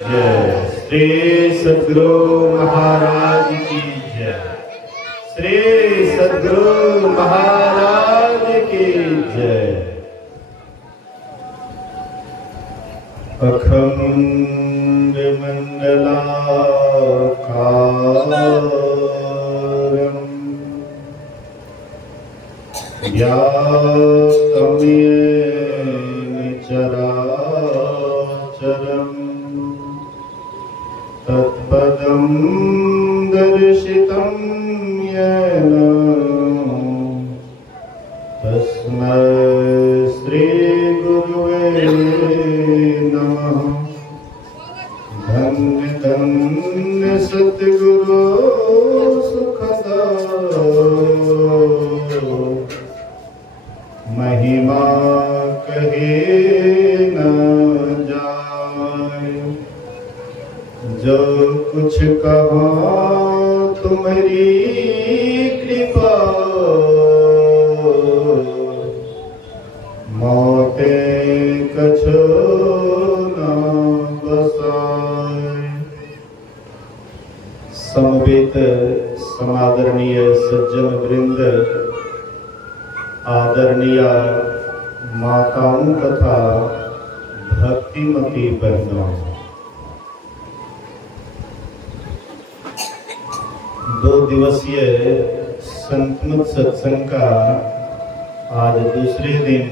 जय श्री सद्गुरु महाराज की जय। श्री सद्गुरु महाराज की जय। अखंड मंडलाकारं व्याप्तं येन चराचरम् तत्पदं दर्शितं येन तस्मै श्री गुरुवे नमः। धन्य धन्य सद्गुरु सुखदायो महिमा कहे न जाए। जो कुछ कहा तुम्हारी कृपा मोते कछो न बसाए। समवेत समादरणीय सज्जन वृंद, आदरणीय माताओं तथा भक्तिमती बहनों, 2 दिवसीय संतमत सत्संग का आज दूसरे दिन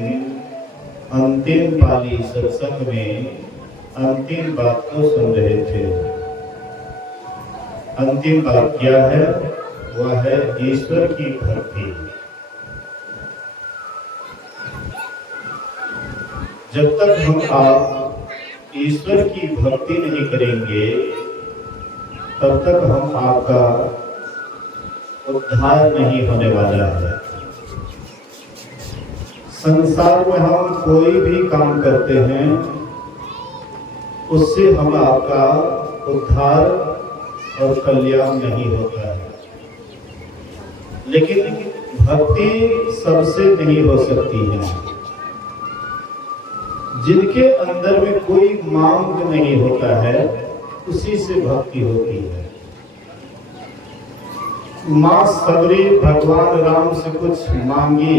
अंतिम पाली सत्संग में अंतिम बात को सुन रहे थे। अंतिम बात क्या है? वह है ईश्वर की भक्ति। जब तक हम आप ईश्वर की भक्ति नहीं करेंगे तब तक हम आपका उद्धार नहीं होने वाला है। संसार में हम कोई भी काम करते हैं उससे हम आपका उद्धार और कल्याण नहीं होता है, लेकिन भक्ति सबसे नहीं हो सकती है। जिनके अंदर में कोई मांग नहीं होता है उसी से भक्ति होती है। मां सबरी भगवान राम से कुछ मांगी,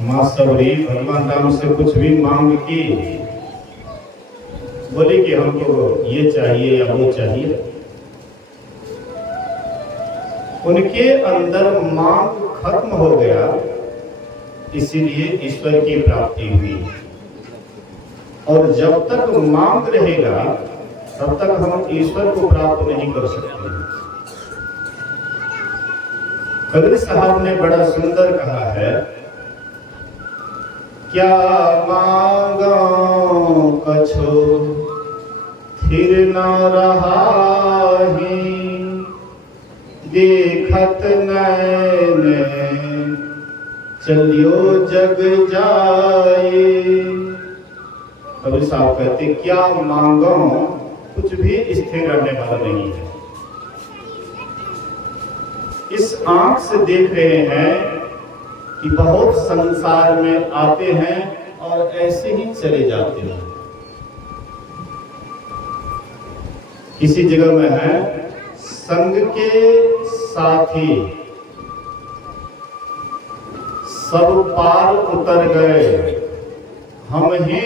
मां सबरी भगवान राम से कुछ भी मांग की, बोले कि हमको ये चाहिए या वो चाहिए। उनके अंदर मांग खत्म हो गया, इसीलिए ईश्वर की प्राप्ति हुई। और जब तक मांग रहेगा तब तक हम ईश्वर को प्राप्त नहीं कर सकते। कबीर साहब ने बड़ा सुंदर कहा है, क्या मांगो कछो फिर न रहाहि, देखत नैन चलियो जग जाए। कबीर साहब कहते क्या मांगो, कुछ भी स्थिर रहने वाला नहीं है। इस आंख से देख रहे हैं कि बहुत संसार में आते हैं और ऐसे ही चले जाते हैं। किसी जगह में है संग के साथी सब पार उतर गए, हम ही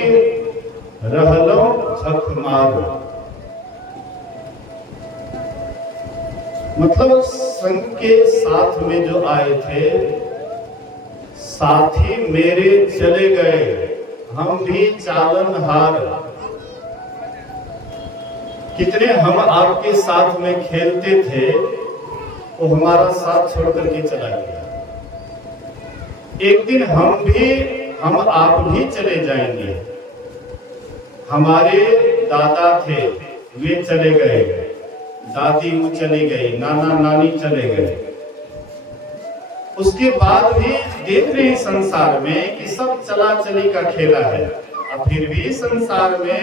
रहलो झक मार। मतलब संग के साथ में जो आए थे साथी मेरे चले गए, हम भी चालन हार। कितने हम आपके साथ में खेलते थे वो हमारा साथ छोड़ करके चला गया। एक दिन हम आप भी चले जाएंगे। हमारे दादा थे वे चले गए, दादी वो चली गई, नाना नानी चले गए। उसके बाद भी देख रहे हैं संसार में कि सब चला चली का खेला है। और फिर भी संसार में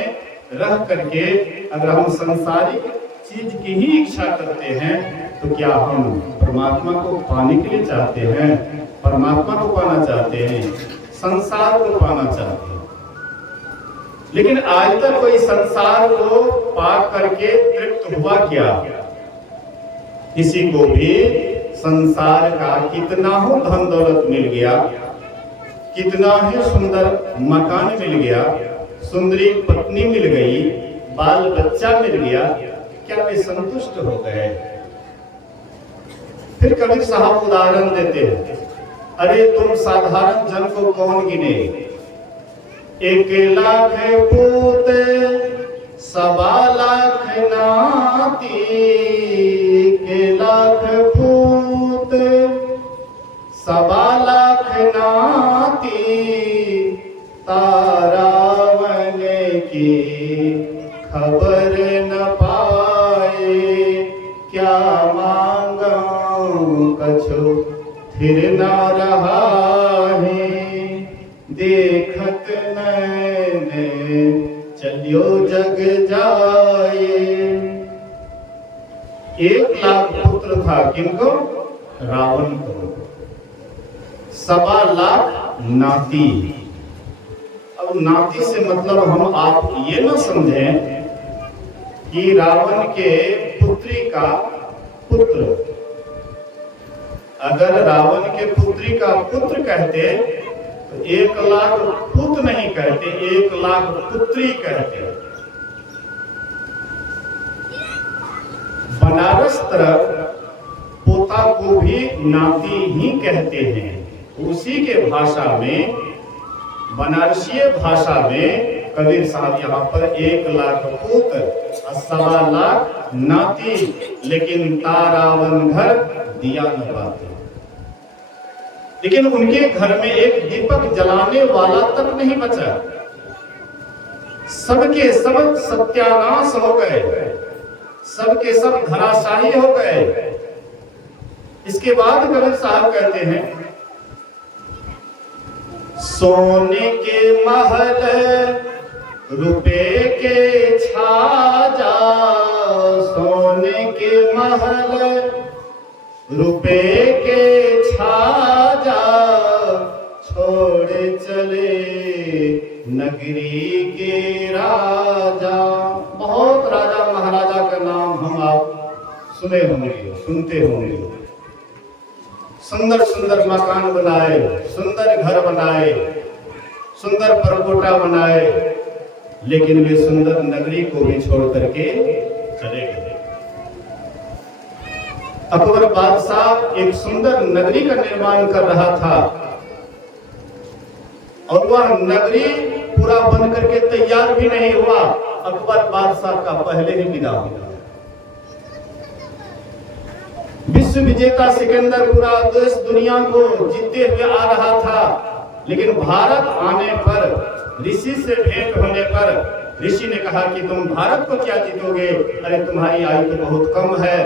रह करके अगर हम संसारिक चीज की ही इच्छा करते हैं तो क्या हम परमात्मा को पाने के लिए चाहते हैं? परमात्मा को पाना चाहते हैं, संसार को पाना चाहते हैं। लेकिन आज तक कोई संसार को पा करके तृप्त हुआ क्या? किसी को भी संसार का कितना हो धन दौलत मिल गया, कितना ही सुंदर मकान मिल गया, सुंदरी पत्नी मिल गई, बाल बच्चा मिल गया, क्या वे संतुष्ट हो गए? फिर कबीर साहब उदाहरण देते हैं, अरे तुम साधारण जन को कौन गिने? 1 लाख पूत 1.25 लाख नाती, 1 लाख पूत 1.25 लाख नाती, तारावन की खबर न पाए, क्या मांगूं कछु फिर न रहा है, देखत नैने चलियो जग जाए। 1 लाख पुत्र था, किनको? रावण को। 1.25 लाख नाती। अब नाती से मतलब हम आप ये ना समझें कि रावण के पुत्री का पुत्र। अगर रावण के पुत्री का पुत्र कहते तो 1 लाख पुत्र नहीं कहते, 1 लाख पुत्री कहते। बनारस तरफ पोता को भी नाती ही कहते हैं। उसी के भाषा में, बनारसीय भाषा में कबीर साहब यहाँ पर 1 लाख पुत्र 1.25 लाख नाती, लेकिन तारावन घर दिया न पाते। लेकिन उनके घर में एक दीपक जलाने वाला तक नहीं बचा। सबके सब सत्यानाश हो गए, सबके सब धराशाही हो गए। इसके बाद कबीर साहब कहते हैं, सोने के महल रुपए के छाजा, सोने के महल रुपए के छाजा, छोड़ चले नगरी के राजा। बहुत राजा महाराजा का नाम हम आप सुने होंगे, सुनते होंगे। सुंदर सुंदर मकान बनाए, सुंदर घर बनाए, सुंदर परकोटा बनाए, लेकिन वे सुंदर नगरी को भी छोड़ करके चले गए। अकबर बादशाह एक सुंदर नगरी का निर्माण कर रहा था और वह नगरी पूरा बन करके तैयार भी नहीं हुआ, अकबर बादशाह का पहले ही विदा हो गया। विश्व विजेता सिकंदर पूरा देश दुनिया को जीतते हुए आ रहा था, लेकिन भारत आने पर, ऋषि से भेंट होने पर ऋषि ने कहा कि तुम भारत को क्या जीतोगे? अरे तुम्हारी आयु तो बहुत कम है।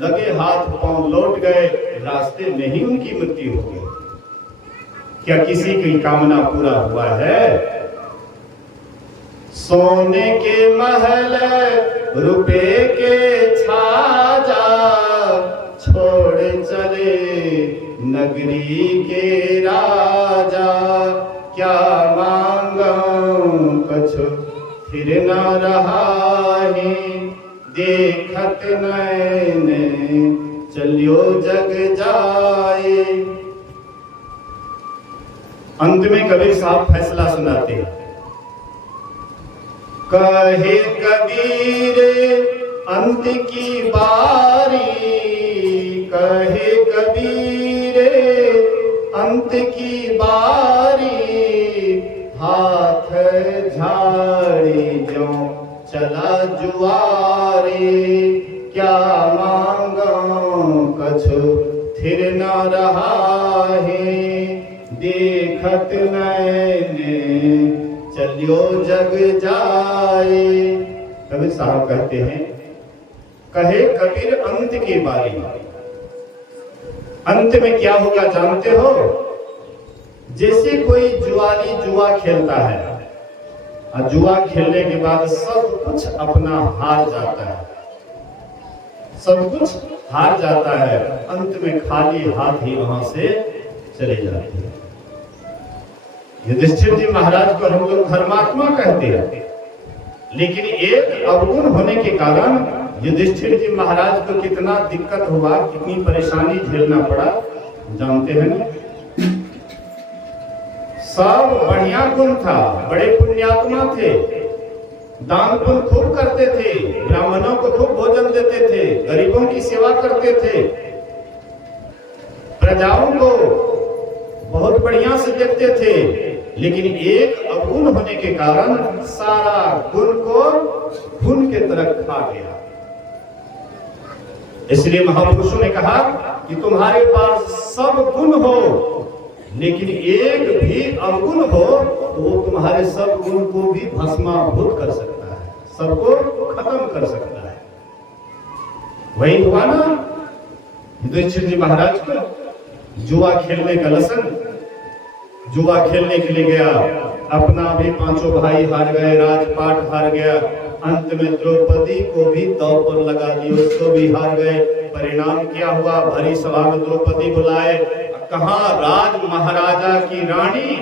लगे हाथ पांव लौट गए, रास्ते में ही उनकी मृत्यु हो गई। क्या किसी की कामना पूरा हुआ है? सोने के महल रुपए के छाजा, छोड़ चले नगरी के राजा, क्या मांगूं कछु फिर न रहा है, देखत नैने चलियो जग जाए। अंत में कबीर साहब फैसला सुनाते हैं, कहे कबीर अंत की बारी, कहे कबीर अंत की बारी, हाथ झाड़ी जो चला जुआरी, क्या मांगूं कछु फिर न रहा है, देखत नैने चलियो जग जाए। कबीर साहब कहते हैं, कहे कबीर अंत की बारी। अंत में क्या होगा जानते हो? जैसे कोई जुआरी जुआ खेलता है, और जुआ खेलने के बाद सब कुछ अपना हार जाता है, सब कुछ हार जाता है, अंत में खाली हाथ ही वहां से चले जाते हैं। युधिष्ठिर जी महाराज को हम लोग धर्मात्मा कहते हैं, लेकिन एक अवगुण होने के कारण युधिष्ठिर जी महाराज को कितना दिक्कत हुआ, कितनी परेशानी झेलना पड़ा, जानते हैं ना। सब बढ़िया गुण था, बड़े पुण्यात्मा थे, दान पुण्य खूब करते थे, ब्राह्मणों को खूब भोजन देते थे, गरीबों की सेवा करते थे, प्रजाओं को बहुत बढ़िया से देखते थे। लेकिन एक अवगुण होने के कारण सारा गुण को घुन के तरह खा गया। इसलिए महापुरुषों ने कहा कि तुम्हारे पास सब गुण हो, लेकिन एक भी अवगुण हो तो वो तुम्हारे सब गुण को भी भस्माभूत कर सकता है, सबको खत्म कर सकता है। वही हुआ ना युधिष्ठिर जी महाराज को, जुआ खेलने का लसन, जुआ खेलने के लिए गया, अपना भी पांचों भाई हार गए, राजपाट हार गया, अंत में द्रौपदी को भी दांव पर लगा दिया, उसको भी हार गए। परिणाम क्या हुआ, भरी सभा में द्रौपदी बुलाए, कहां राज महाराजा की रानी,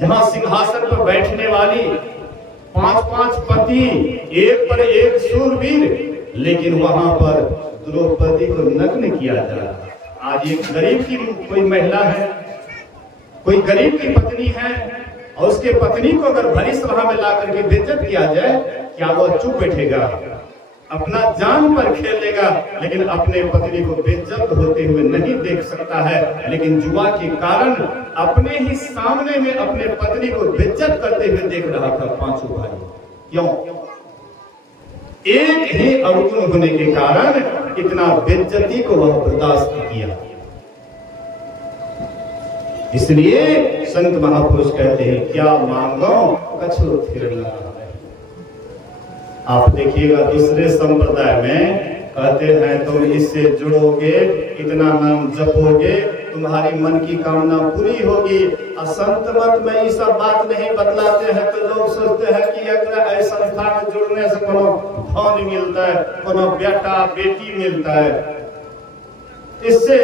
जहां सिंहासन पर बैठने वाली, 5-5 पति, एक पर एक शूरवीर, लेकिन वहां पर द्रौपदी को नग्न किया जा रहा। आज एक गरीब की कोई महिला है, कोई गरीब की पत्नी है, और उसके पत्नी को अगर भरी सभा में ला करके बेइज्जत किया जाए, क्या वो चुप बैठेगा? अपना जान पर खेलेगा, लेकिन अपने पत्नी को बेइज्जत होते हुए नहीं देख सकता है। लेकिन जुआ के कारण अपने ही सामने में अपने पत्नी को बेइज्जत करते हुए देख रहा था पांचों भाई। क्यों? एक ही अवगुण होने के कारण इतना बेइज्जती को वह बर्दाश्त किया। इसलिए संत महापुरुष कहते हैं, क्या मांगो कछु थिर न आए। आप देखिएगा दूसरे संप्रदाय में कहते हैं, तुम इससे जुड़ोगे, इतना नाम जपोगे, तुम्हारी मन की कामना पूरी होगी। और संत मत में ये सब बात नहीं बतलाते हैं, तो लोग सोचते हैं कि अगर ऐसे संस्था में जुड़ने से कोनो धन मिलता है, कोनो बेटा बेटी मिलता है, इससे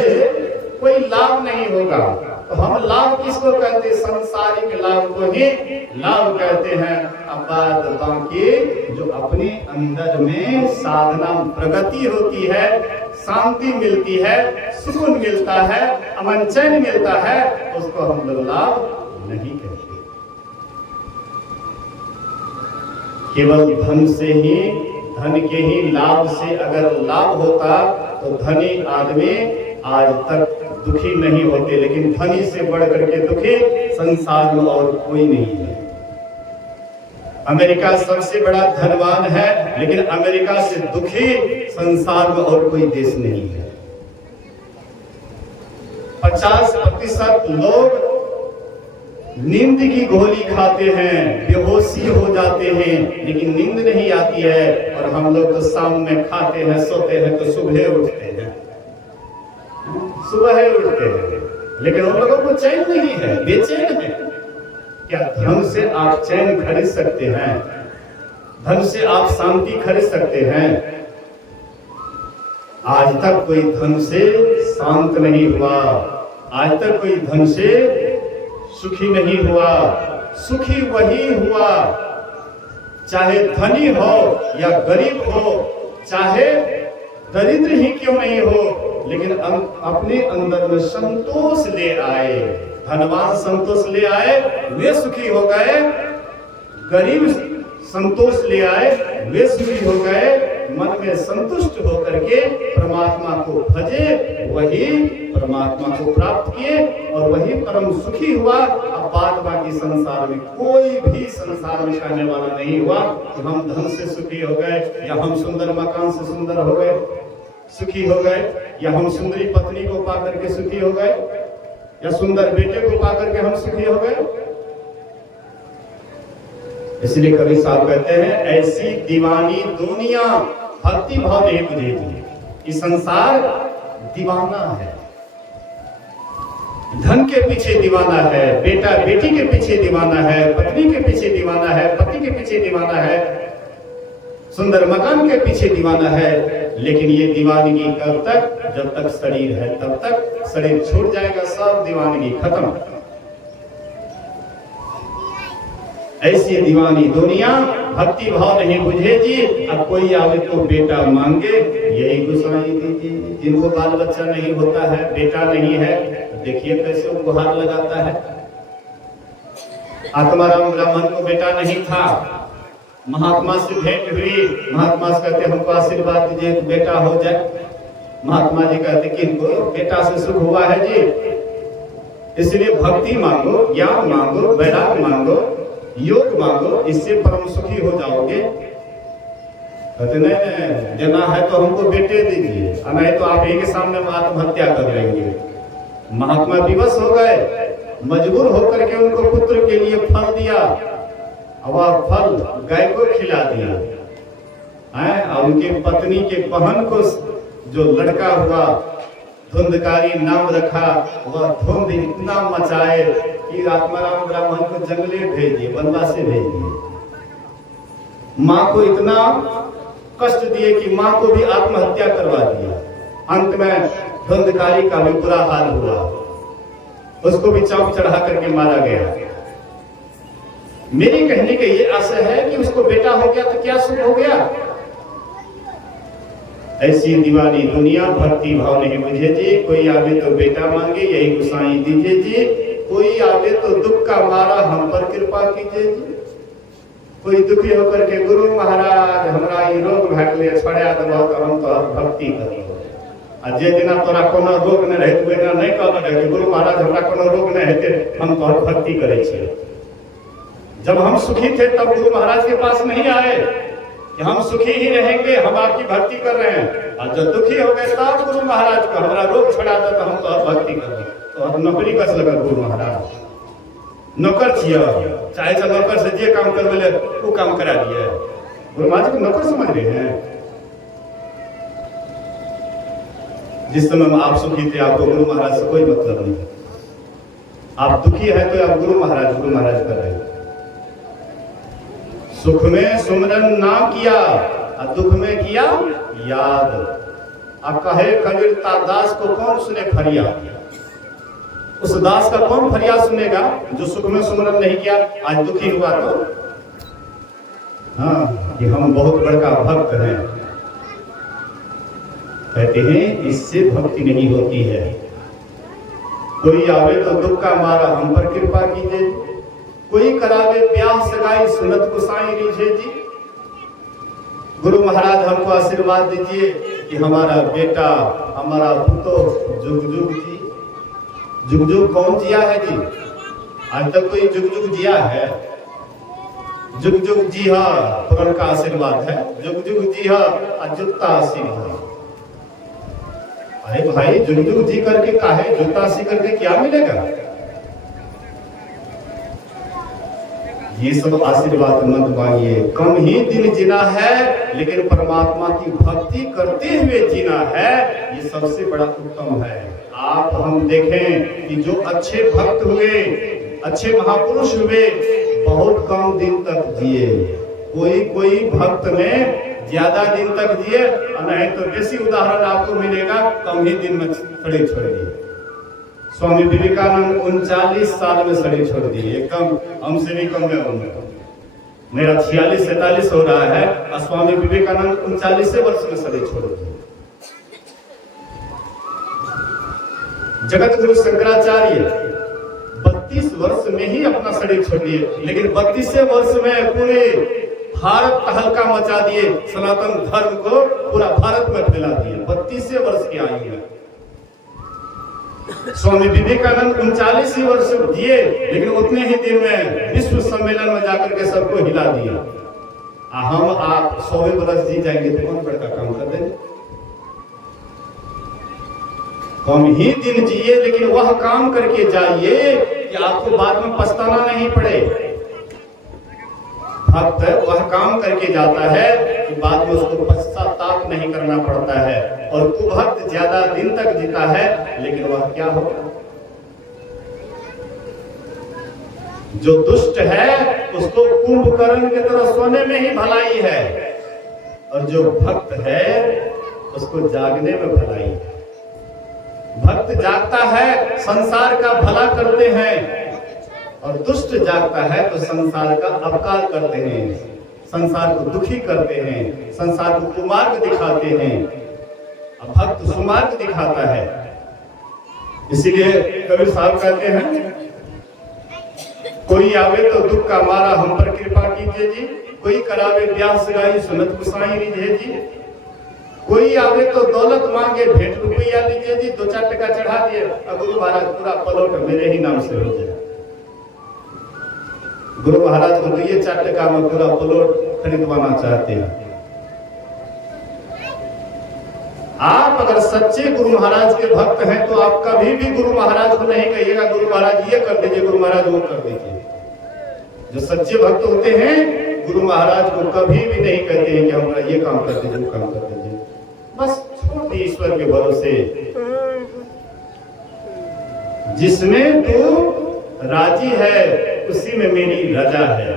कोई लाभ नहीं होगा। तो हम लाभ किसको कहते हैं? सांसारिक लाभ को ही लाभ कहते हैं। अब बात बाकी जो अपने अंदर में साधना प्रगति होती है, शांति मिलती है, सुकून मिलता है, अमन चैन मिलता है, उसको हम लोग लाभ नहीं कहते। केवल धन से ही, धन के ही लाभ से अगर लाभ होता तो धनी आदमी आज तक दुखी नहीं होते। लेकिन धनी से बढ़ करके दुखी संसार में और कोई नहीं है। अमेरिका सबसे बड़ा धनवान है, लेकिन अमेरिका से दुखी संसार में और कोई देश नहीं है। 50% लोग नींद की गोली खाते हैं, बेहोशी हो जाते हैं, लेकिन नींद नहीं आती है। और हम लोग तो शाम में खाते हैं, सोते हैं, तो सुबह उठते हैं, सुबह उठते हैं, लेकिन उन लोगों को चैन नहीं है, बेचैन है। क्या धन से आप चैन खरीद सकते हैं? धन से आप शांति खरीद सकते हैं? आज तक कोई धन से शांत नहीं हुआ, आज तक कोई धन से सुखी नहीं हुआ। सुखी वही हुआ, चाहे धनी हो या गरीब हो, चाहे दरिद्र ही क्यों नहीं हो, लेकिन अपने अंदर में संतोष ले आए। धनवान संतोष ले आए, वे सुखी हो गए। गरीब संतोष ले आए, वे सुखी हो गए। मन में संतुष्ट होकर के परमात्मा को भजे, वही परमात्मा को प्राप्त किए और वही परम सुखी हुआ। अब बात बाकी संसार में कोई भी संसार में कहने वाला नहीं हुआ कि हम धन से सुखी हो गए, या हम सुंदर मकान से सुंदर हो गए सुखी हो गए, या हम सुंदरी पत्नी को पा करके सुखी हो गए, या सुंदर बेटे को पा करके हम सुखी हो गए। इसलिए कवि साहब कहते हैं, ऐसी दीवानी दुनिया भक्ति भाव नहीं बुझेगी। ये संसार दीवाना है, धन के पीछे दीवाना है, बेटा बेटी के पीछे दीवाना है, पत्नी के पीछे दीवाना है, पति के पीछे दीवाना है, सुंदर मकान के पीछे दीवाना है। लेकिन ये दीवानगी कब तक? जब तक शरीर है तब तक। शरीर छूट जाएगा, सब दीवानगी खत्म। ऐसी दीवानी दुनिया भक्ति भाव नहीं बुझे जी। अब कोई आवे तो बेटा मांगे, यही गोसाई दीजिए। जिनको बाल बच्चा नहीं होता है, बेटा नहीं है, देखिए कैसे वो गुहार लगाता है। आत्माराम ब्राह्मण को बेटा नहीं था, महात्मा से भेंट हुई, महात्मा से कहते हमको आशीर्वाद दीजिए तो बेटा हो जाए। महात्मा जी कहते कि इनको बेटा से सुख हुआ है जी, इसलिए भक्ति मांगो, ज्ञान मांगो, वैराग मांगो, योग मांगो, इससे परम सुखी हो जाओगे। कहते नहीं देना है तो हमको बेटे दीजिए, नहीं तो आप एक सामने आत्महत्या कर लेंगे। महात्मा विवश हो गए, मजबूर होकर के उनको पुत्र के लिए फल दिया, अब वह फल गाय को खिला दिया है। और उनकी पत्नी के बहन को जो लड़का हुआ धुंधकारी नाम रखा, वह धुंध इतना मचाए कि आत्माराम ब्राह्मण को जंगले भेज दिए, वनवासी भेज दिए। माँ को इतना कष्ट दिए कि माँ को भी आत्महत्या करवा दिया। अंत में धुंधकारी का भी बुरा हाल हुआ, उसको भी चौक चढ़ा करके मारा गया। मेरी कहने का ये आशा है कि उसको बेटा हो गया तो क्या सुख हो गया। ऐसी दीवानी दुनिया भक्ति भाव नहीं बुझे जी। कोई आवे तो बेटा मांगे, यही गोसाई दीजिए जी। कोई आवे तो दुख का मारा, हम पर कृपा कीजिए जी। कोई दुखी होकर के गुरु महाराज हमरा ये रोग भागले छोड़ा दो तो हम तो भक्ति करी। आ जे दिना तोरा कोनो रोग न रहत वे ना नहीं कहना रहे गुरु महाराज हमरा कोनो रोग न हेते, हम तो भक्ति करे छे। जब हम सुखी थे तब गुरु महाराज के पास नहीं आए कि हम सुखी ही रहेंगे, हम आपकी भक्ति कर रहे हैं। और जब दुखी हो गए तब गुरु महाराज को हमारा रोग छुड़ा दो तो हम तो भक्ति कर रहे। तो अब नौकरी कस लगा गुरु महाराज, नौकर छिए, चाहे सब नौकर से जे काम करवे वो काम करा दिए। गुरु महाराज को नौकर समझ रहे हैं। जिस समय आप सुखी थे आपको गुरु महाराज से कोई मतलब नहीं। आप दुखी है तो आप गुरु महाराज कर रहे हैं। सुख में सुमरन ना किया और दुख में किया याद। अब कहे कबीरता दास को कौन सुने फरियाद। उस दास का कौन फरियाद सुनेगा जो सुख में सुमरन नहीं किया, आज दुखी हुआ तो। हाँ कि हम बहुत बड़का भक्त हैं, कहते हैं इससे भक्ति नहीं होती है। कोई आवे तो दुख का मारा, हम पर कृपा कीजिए। कोई करावे ब्याह सगाई, सुनत गोसाई रीझे जी। गुरु महाराज हमको आशीर्वाद दीजिए कि हमारा बेटा, हमारा पुतो जुग जुग जी। जुग जुग कौन जिया है जी? आज तक कोई जुग जुग जिया है? जुग जुग जी हा पुराण का आशीर्वाद है। जुग जुग जी हा अजुता आशीर्वाद। अरे भाई जुग जुग जी करके काहे, जुता सी करके क्या मिलेगा? ये सब आशीर्वाद मत मांगिए। कम ही दिन जीना है लेकिन परमात्मा की भक्ति करते हुए जीना है, ये सबसे बड़ा उत्तम है। आप हम देखें कि जो अच्छे भक्त हुए, अच्छे महापुरुष हुए, बहुत कम दिन तक जिए। कोई भक्त ने ज्यादा दिन तक जिए, नहीं तो बेसी उदाहरण आपको मिलेगा कम ही दिन में शरीर छोड़ दिए। स्वामी विवेकानंद 39 साल में शरीर छोड़ दिए, एकदम हमसे भी कम में उम्र। मेरा 46-47 हो रहा है और स्वामी विवेकानंद 39 वर्ष में शरीर छोड़ दिए। जगत गुरु शंकराचार्य 32 वर्ष में ही अपना शरीर छोड़ दिए, लेकिन 32 वर्ष में पूरे भारत तहलका मचा दिए, सनातन धर्म को पूरा भारत में फैला दिया। 32 वर्ष की आयु में स्वामी विवेकानंद 39 वर्ष जिए, लेकिन उतने ही दिन में विश्व सम्मेलन में जाकर के सबको हिला दिया। हम आप 100 वर्ष जी जाएंगे तो कौन बड़का काम कर देंगे? कम ही दिन जिए लेकिन वह काम करके जाइए कि आपको बाद में पछताना नहीं पड़े। भक्त वह काम करके जाता है कि बाद में उसको पश्चाताप नहीं करना पड़ता है। और कुभक्त ज्यादा दिन तक जीता है लेकिन वह क्या होगा? जो दुष्ट है उसको कुंभकर्ण की तरह सोने में ही भलाई है, और जो भक्त है उसको जागने में भलाई है। भक्त जागता है, संसार का भला करते हैं, और दुष्ट जागता है तो संसार का अपकार करते हैं, संसार को दुखी करते हैं, संसार को कुमार्ग दिखाते हैं, भक्त सुमार्ग दिखाता है। इसीलिए कबीर साहब कहते हैं, कोई आवे तो दुख का मारा हम पर कृपा कीजिए जी, कोई करावे ब्याह सगाई सुनत गुसाई लीजिए जी, कोई आवे तो दौलत मांगे भेंट रुपया लीजिए जी, 2-4 टका चढ़ा दिए, अब गुरु महाराज पूरा पलौट मेरे ही नाम से हो जाए। गुरु महाराज को तो ये 4 टका में पूरा प्लॉट खरीदवाना चाहते हैं। आप अगर सच्चे गुरु महाराज के भक्त हैं तो आप कभी भी गुरु महाराज को नहीं कहिएगा गुरु महाराज ये कर दीजिए, गुरु महाराज वो कर दीजिए। जो सच्चे भक्त होते हैं गुरु महाराज को कभी भी नहीं कहते हैं कि हमारा ये काम कर दीजिए, वो काम कर दीजिए, बस छोड़ दी ईश्वर के भरोसे। जिसमें तू राजी है उसी में मेरी रजा है।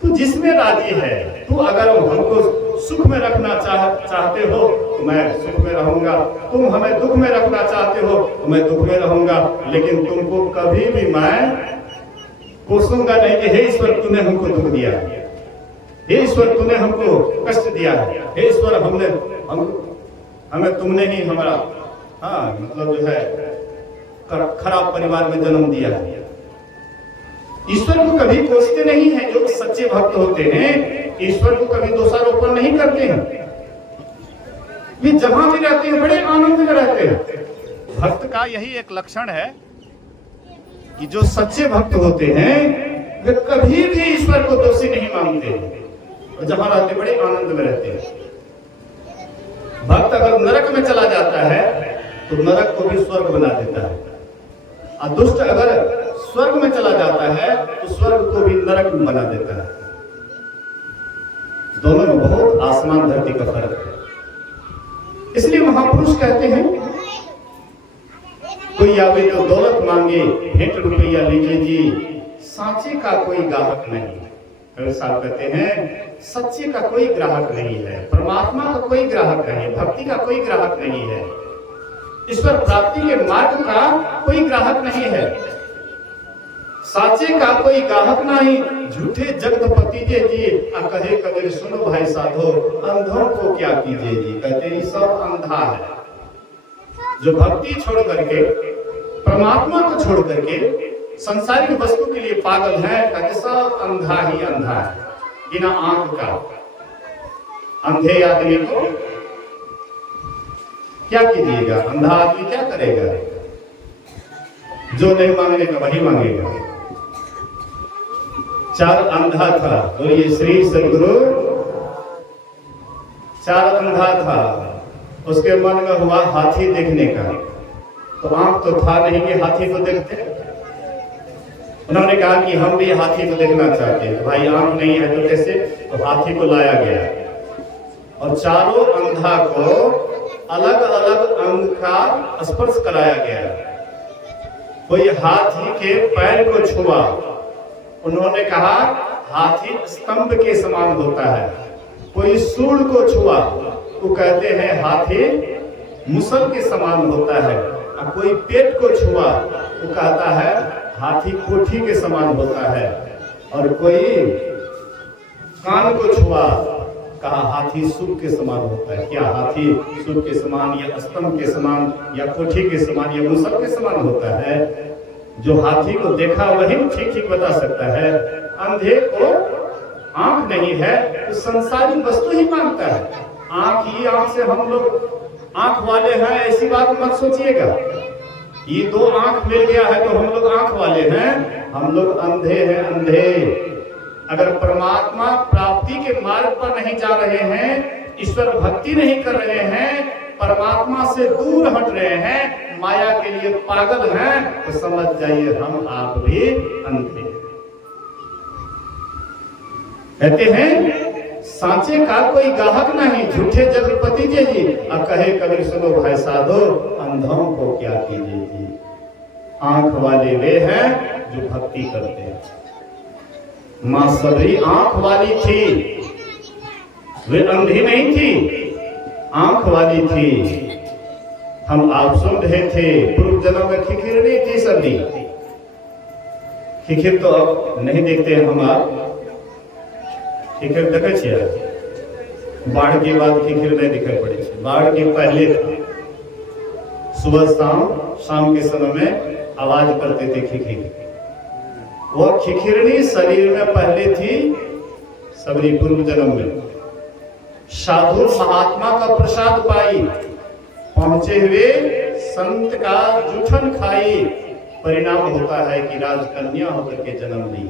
तू जिसमें राजी है, तू अगर हमको सुख में रखना चाहते हो तो मैं सुख में रहूंगा, तुम हमें दुख में रखना चाहते हो तो मैं दुख में रहूंगा, लेकिन तुमको कभी भी मैं कोसूंगा नहीं कि हे ईश्वर तूने हमको दुख दिया, हे ईश्वर तूने हमको कष्ट दिया, हे ईश्वर हमें तुमने ही हमारा मतलब जो है खराब परिवार में जन्म दिया है। ईश्वर को कभी कोसते नहीं है। जो सच्चे भक्त होते हैं ईश्वर को कभी दोषारोपण नहीं करते हैं। वे जहां भी रहते हैं बड़े आनंद में रहते हैं। भक्त का यही एक लक्षण है कि जो सच्चे भक्त होते हैं वे कभी भी ईश्वर को दोषी नहीं मानते और जहां रहते बड़े आनंद में रहते हैं। भक्त अगर नरक में चला जाता है तो नरक को भी स्वर्ग बना देता है, और दुष्ट अगर स्वर्ग में चला जाता है तो स्वर्ग को भी नरक में बना देता है। दोनों में बहुत आसमान धरती का फर्क है। इसलिए महापुरुष कहते हैं, कोई आवे तो दौलत मांगे भेंट रुपया लीजिए जी, साचे का कोई ग्राहक नहीं। कबीर साहब कहते हैं सच्चे का कोई ग्राहक नहीं है, परमात्मा का कोई ग्राहक नहीं है, भक्ति का कोई ग्राहक नहीं है, ईश्वर प्राप्ति के मार्ग का कोई ग्राहक नहीं है। साचे का कोई ग्राहक नहीं, झूठे जगतपति जी कहे कबीर सुनो भाई साधो, अंधों को क्या कीजिए जी, कहते हैं सब अंधा है। जो भक्ति छोड़ करके परमात्मा को छोड़ करके संसारिक वस्तु के लिए पागल है, कहते सब अंधा ही अंधा है, बिना आंख का। अंधे आदमी को क्या कीजिएगा, अंधा आदमी क्या करेगा, जो नहीं मांगेगा वही मांगेगा। 4 अंधा था, बोलिए श्री सदगुरु। 4 अंधा था, उसके मन में हुआ हाथी देखने का, तो आंख तो था नहीं कि हाथी को देखते। उन्होंने कहा कि हम भी हाथी को देखना चाहते हैं। भाई आंख नहीं है तो कैसे, तो हाथी को लाया गया और चारों अंधा को अलग अलग अंग का स्पर्श कराया गया। कोई हाथी के पैर को छुआ, उन्होंने कहा हाथी स्तंभ के समान होता है। कोई सूंड को छुआ तो कहते हैं हाथी मुसल के समान होता है। और कोई पेट को छुआ तो कहता है हाथी कोठी के समान होता है। और कोई कान को छुआ, कहा हाथी सूप के समान होता है। क्या हाथी सूप के समान या स्तंभ के समान या कोठी के समान या मुसल के समान होता है? जो हाथी को देखा वही ठीक ठीक बता सकता है। अंधे को आंख नहीं है तो संसारी वस्तु ही मांगता है। आंख से हम लोग आंख वाले हैं ऐसी बात मत सोचिएगा। ये 2 आंख मिल गया है तो हम लोग आंख वाले हैं, हम लोग अंधे हैं, अंधे। अगर परमात्मा प्राप्ति के मार्ग पर नहीं जा रहे हैं, ईश्वर भक्ति नहीं कर रहे हैं, परमात्मा से दूर हट रहे हैं, माया के लिए पागल हैं, तो समझ जाइए हम आप भी अंधे। कहते हैं सांचे का कोई गाहक नहीं, झूठे जगतपति जी और कहे कबीर सुनो भाई साधो, अंधों को क्या कीजिए जी। आंख वाले वे हैं जो भक्ति करते हैं। मां सबरी आंख वाली थी, वे अंधी नहीं थी, आंख वाली थी। हम आप सुन रहे थे पूर्व जन्म में खिखिरनी थी सबरी, खिखिर तो अब नहीं देखते हैं हम आप। खिखिर देखे छियै? बाढ़ के बाद खिखिर नहीं दिखाई पड़े छे। बाढ़ के पहले था, सुबह शाम के समय में आवाज करते थे खिखिर। वो खिखिरनी शरीर में पहले थी सबरी पूर्व जन्म में। साधु महात्मा का प्रसाद पाई, पहुंचे हुए संत का जूठन खाई, परिणाम होता है कि राजकन्या होकर के जन्म ली,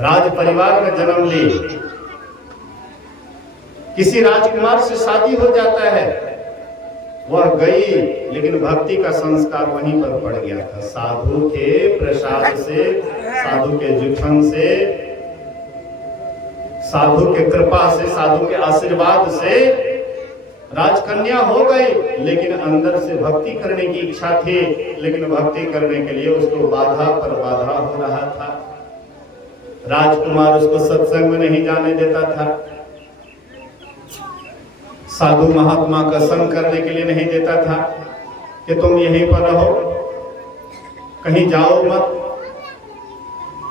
राज परिवार में जन्म ली। किसी राजकुमार से शादी हो जाता है, वह गई लेकिन भक्ति का संस्कार वहीं पर पड़ गया था। साधु के प्रसाद से, साधु के जूठन से, साधु के कृपा से, साधु के आशीर्वाद से राजकन्या हो गई, लेकिन अंदर से भक्ति करने की इच्छा थी, लेकिन भक्ति करने के लिए उसको बाधा पर बाधा हो रहा था। राजकुमार उसको सत्संग में नहीं जाने देता था, साधु महात्मा का संग करने के लिए नहीं देता था कि तुम यहीं पर रहो, कहीं जाओ मत।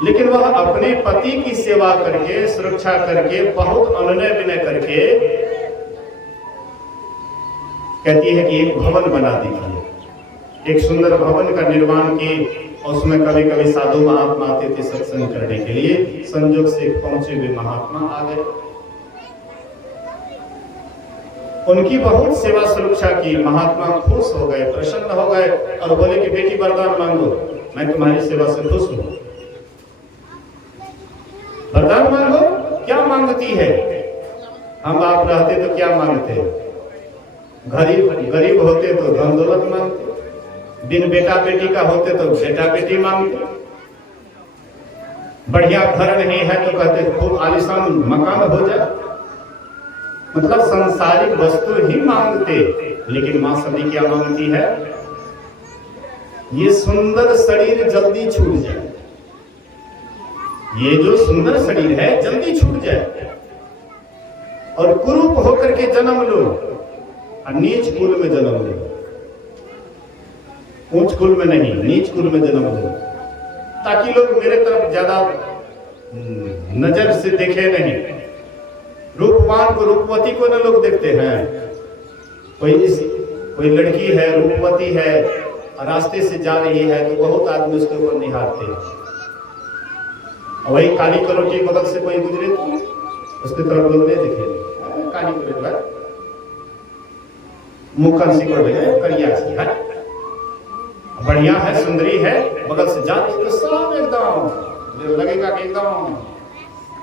लेकिन वह अपने पति की सेवा करके, सुरक्षा करके, बहुत अनुनय विनय करके कहती है कि एक भवन बना दीजिए। एक सुंदर भवन का निर्माण की, और उसमें कभी कभी साधु महात्मा आते थे सत्संग करने के लिए। संयोग से पहुंचे हुए महात्मा आ गए, उनकी बहुत सेवा सुरक्षा की। महात्मा खुश हो गए, प्रसन्न हो गए और बोले कि बेटी वरदान मांगो, मैं तुम्हारी सेवा से खुश हूं। वरदान मांगो, क्या मांगती है? हम आप रहते तो क्या मांगते? गरीब होते तो धन दौलत मांगते, बिन बेटा बेटी का होते तो बेटा बेटी मांगते, बढ़िया घर नहीं है तो कहते खूब आलीशान मकान हो जाए। मतलब सांसारिक वस्तु ही मांगते। लेकिन मां सभी क्या मांगती है? ये सुंदर शरीर जल्दी छूट जाए, ये जो सुंदर शरीर है जल्दी छूट जाए और कुरूप होकर के जन्म लो, और नीच कुल में जन्म लो। ऊंच कुल में नहीं, नीच कुल में जन्म लो, ताकि लोग मेरे तरफ ज्यादा नजर से देखे नहीं। रूपवान को, रूपवती को न लोग देखते हैं। कोई लड़की है, रूपवती है, और रास्ते से जा रही है तो बहुत आदमी उसके ऊपर निहारते हैं। वही काली करोटी बगल से कोई गुजरे तो उसकी तरफ लोग नहीं देखे, काली करोटी मुखन सिकोड़ करिया है, बढ़िया है, सुंदरी है, बगल से जाती तो सब एकदम लगेगा कि एकदम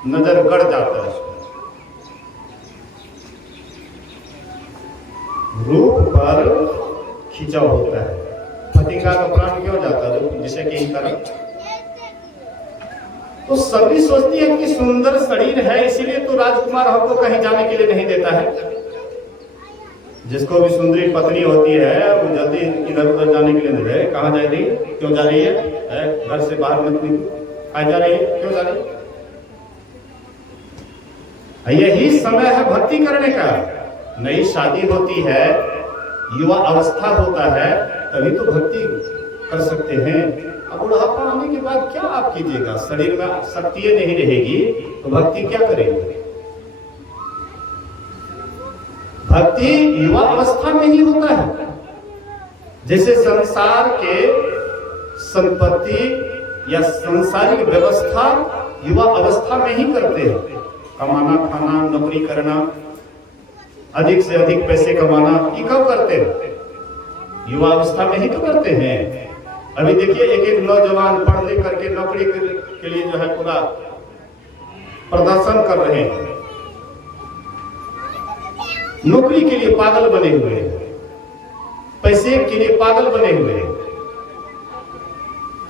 नजर गड़ जाता है। रूप पर खिंचाव होता है। फतिंगा का प्राण क्यों जाता है? जिसे कि कारण तो सभी सोचती है कि सुंदर शरीर है, इसीलिए तो राजकुमार हमको कहीं जाने के लिए नहीं देता है। जिसको भी सुंदरी पत्नी होती है वो जल्दी इधर उधर जाने के लिए नहीं रहे। कहाँ जा रही है? क्यों जा रही है? घर से बाहर मत निकलो। कहाँ जा रही है? क्यों जा रही है? यही समय है भक्ति करने का। नई शादी होती है, युवा अवस्था होता है, तभी तो भक्ति कर सकते हैं। अब बुढ़ापा आने के बाद क्या आप कीजिएगा? शरीर में शक्ति नहीं रहेगी तो भक्ति क्या करेंगे? भक्ति युवा अवस्था में ही होता है। जैसे संसार के संपत्ति या सांसारिक व्यवस्था युवा अवस्था में ही करते हैं। कमाना, खाना, नौकरी करना, अधिक से अधिक पैसे कमाना, ये कब करते हैं? युवा अवस्था में ही तो करते हैं। अभी देखिए एक नौजवान पढ़ लिख करके नौकरी के लिए जो है पूरा प्रदर्शन कर रहे हैं, नौकरी के लिए पागल बने हुए हैं, पैसे के लिए पागल बने हुए हैं।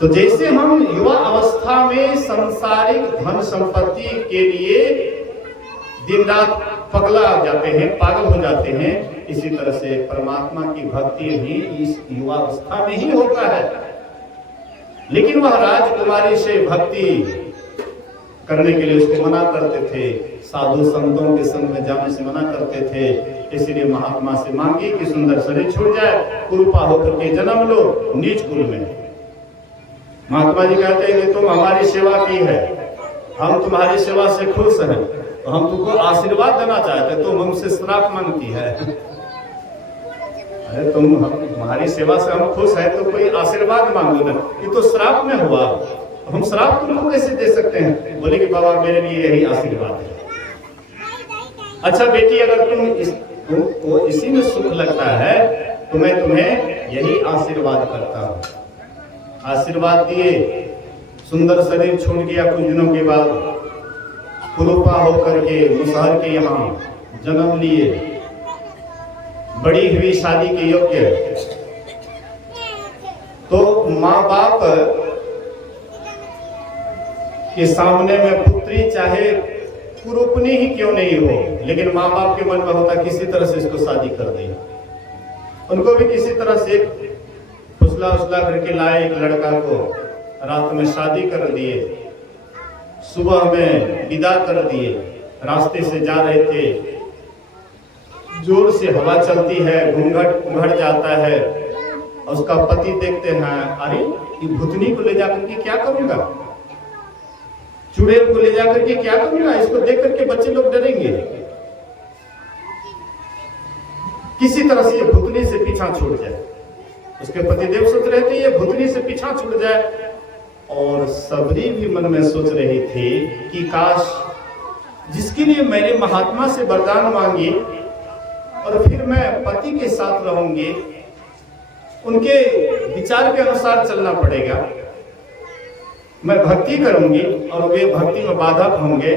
तो जैसे हम युवा अवस्था में सांसारिक धन संपत्ति के लिए दिन रात पगला जाते हैं, पागल हो जाते हैं, इसी तरह से परमात्मा की भक्ति भी इस युवा अवस्था में ही होता है। लेकिन वह राजकुमारी से भक्ति करने के लिए उसको मना करते थे, साधु संतों के संग में जाने से मना करते थे। इसीलिए महात्मा से मांगी कि सुंदर शरीर छूट जाए, कुरूपा होकर के जन्म लो नीच कुल में। महात्मा जी कहते हैं कि तुम हमारी सेवा की है, हम तुम्हारी सेवा से खुश हैं, तो हम तुमको आशीर्वाद देना चाहते, तुम हमसे श्राप मांगती है। अरे तुम हमारी सेवा से हम खुश हैं तो कोई आशीर्वाद मांगो ना, ये तो श्राप में हुआ, हम श्राप तुमको कैसे दे सकते हैं? बोले कि बाबा मेरे लिए यही आशीर्वाद है। अच्छा बेटी, अगर तुमको इसी में सुख लगता है तो मैं तुम्हें यही आशीर्वाद करता हूं। आशीर्वाद दिए, सुंदर शरीर छूट गया कुछ दिनों के बाद, कुरूपा होकर के मुसहर के यहाँ जन्म लिए, बड़ी हुई शादी के योग्य, तो माँ बाप के सामने में पुत्री चाहे कुरूपनी ही क्यों नहीं हो, लेकिन माँ बाप के मन में होता किसी तरह से इसको शादी कर दिया। उनको भी किसी तरह से फुसला उसला करके लाए एक लड़का को, रात में शादी कर दिए, सुबह में विदा कर दिए। रास्ते से जा रहे थे, जोर से हवा चलती है, घूंघट उघड़ जाता है, उसका पति देखते हैं, अरे ये भूतनी को ले जाकर के क्या करूंगा, चुड़ैल को ले जाकर के क्या करूंगा, इसको देख करके बच्चे लोग डरेंगे। किसी तरह से ये भूतनी से पीछा छूट जाए। उसके पतिदेव सोच रहे थे ये भूतनी से पीछा छूट जाए, और सबरी भी मन में सोच रही थी कि काश जिसके लिए मैंने महात्मा से वरदान मांगी और फिर मैं पति के साथ रहूंगी, उनके विचार के अनुसार चलना पड़ेगा, मैं भक्ति करूंगी और वे भक्ति में बाधक होंगे।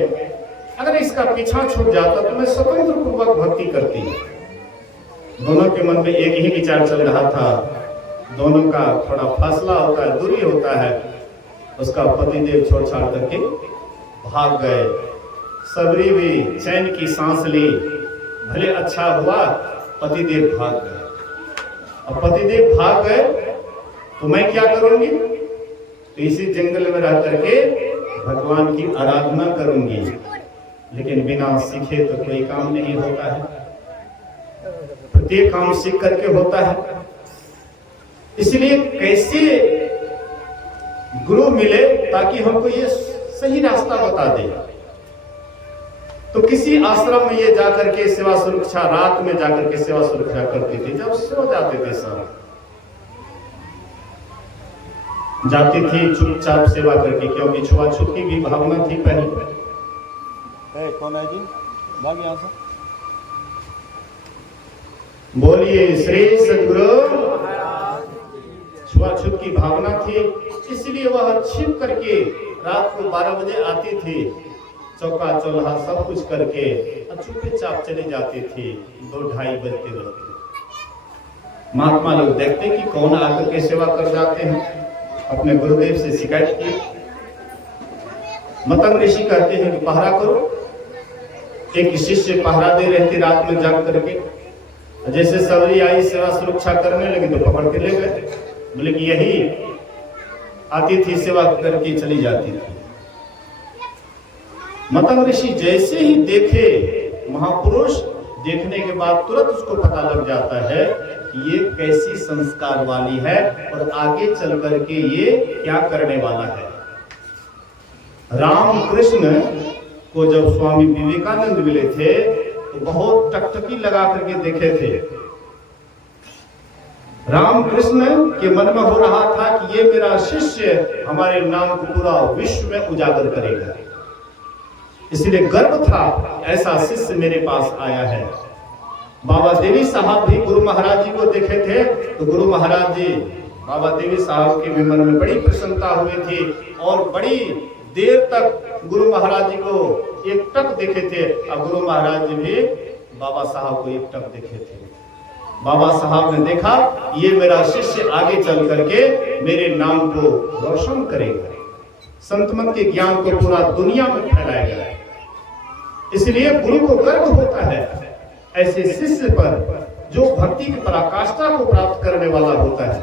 अगर इसका पीछा छूट जाता तो मैं स्वतंत्र पूर्वक भक्ति करती। दोनों के मन में एक ही विचार चल रहा था, दोनों का थोड़ा फासला होता है, दूरी होता है। उसका पतिदेव छोड़ छाड़ करके भाग गए। सबरी भी चैन की सांस ली, भले अच्छा हुआ पतिदेव भाग गए। अब पतिदेव भाग गए तो मैं क्या करूंगी, तो इसी जंगल में रह करके भगवान की आराधना करूंगी, लेकिन बिना सीखे तो कोई काम नहीं होता है, प्रत्येक काम सीख करके होता है। इसलिए कैसे गुरु मिले ताकि हमको ये सही रास्ता बता दे। तो किसी आश्रम में ये जाकर के सेवा सुरक्षा, रात में जाकर के सेवा सुरक्षा करती थी, जब सो जाते थे सब जाती थी चुपचाप सेवा करके, क्योंकि छुआछूत की भी भावना थी पहले। कौन है जी, भाग यहाँ से। बोलिए श्री सद्गुरु। छुआछूत की भावना थी, इसलिए वह छिप करके रात को 12 बजे आती थी, चौका चौल्हा सब कुछ करके चुपचाप चली जाती थी। 2-2:30 बजते महात्मा लोग देखते कि कौन आकर के सेवा कर जाते हैं, अपने गुरुदेव से शिकायत की। मतंग ऋषि कहते हैं कि पहरा करो। एक शिष्य पहरा दे रहे थे रात में जाग करके, जैसे सबरी आई सेवा सुरक्षा करने लगी तो पकड़ के ले गए। बोले कि यही आती थी सेवा करके चली जाती थी। मतंग ऋषि जैसे ही देखे महापुरुष, देखने के बाद तुरंत उसको पता लग जाता है कि ये कैसी संस्कार वाली है और आगे चल करके ये क्या करने वाला है। रामकृष्ण को जब स्वामी विवेकानंद मिले थे तो बहुत टकटकी लगा करके देखे थे। रामकृष्ण के मन में हो रहा था कि ये मेरा शिष्य हमारे नाम को पूरा विश्व में उजागर करेगा, इसलिए गर्व था ऐसा शिष्य मेरे पास आया है। बाबा देवी साहब भी गुरु महाराज जी को देखे थे तो गुरु महाराज जी बाबा देवी साहब के भी मन में बड़ी प्रसन्नता हुई थी और बड़ी देर तक गुरु महाराज जी को एकटक देखे थे। और गुरु महाराज जी भी बाबा साहब को एकटक देखे थे। बाबा साहब ने देखा ये मेरा शिष्य आगे चल करके मेरे नाम को रोशन करेगा, संत मत के ज्ञान को पूरा दुनिया में फैलाएगा। इसलिए गुरु को गर्व होता है ऐसे शिष्य पर जो भक्ति की पराकाष्ठा को प्राप्त करने वाला होता है।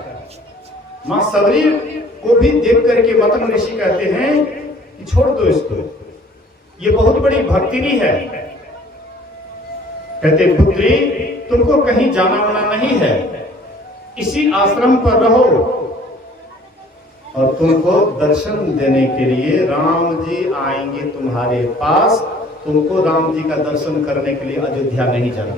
मां सबरी को भी देख करके मतंग ऋषि कहते हैं कि छोड़ दो इसको, ये बहुत बड़ी भक्तिनी है। कहते पुत्री तुमको कहीं जाना वाना नहीं है, इसी आश्रम पर रहो। और तुमको दर्शन देने के लिए राम जी आएंगे तुम्हारे पास। तुमको राम जी का दर्शन करने के लिए अयोध्या नहीं जाना।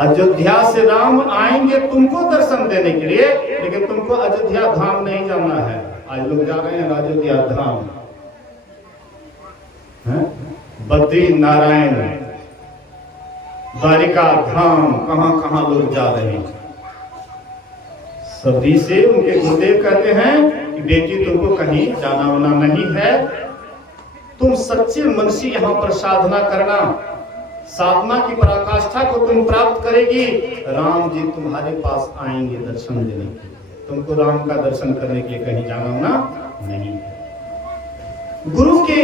अयोध्या से राम आएंगे तुमको दर्शन देने के लिए, लेकिन तुमको अयोध्या धाम नहीं जाना है। आज लोग जा रहे हैं अयोध्या धाम, बद्री नारायण, द्वारिका धाम, कहां कहां लोग जा रहे हैं। सबरी से उनके गुरुदेव कहते हैं कि बेटी तुमको कहीं जाना वाना नहीं है, तुम सच्चे मन से यहाँ पर साधना करना, साधना की पराकाष्ठा को तुम प्राप्त करेगी। राम जी तुम्हारे पास आएंगे दर्शन देने के लिए। तुमको राम का दर्शन करने के लिए कहीं जाना वाना नहीं है। गुरु के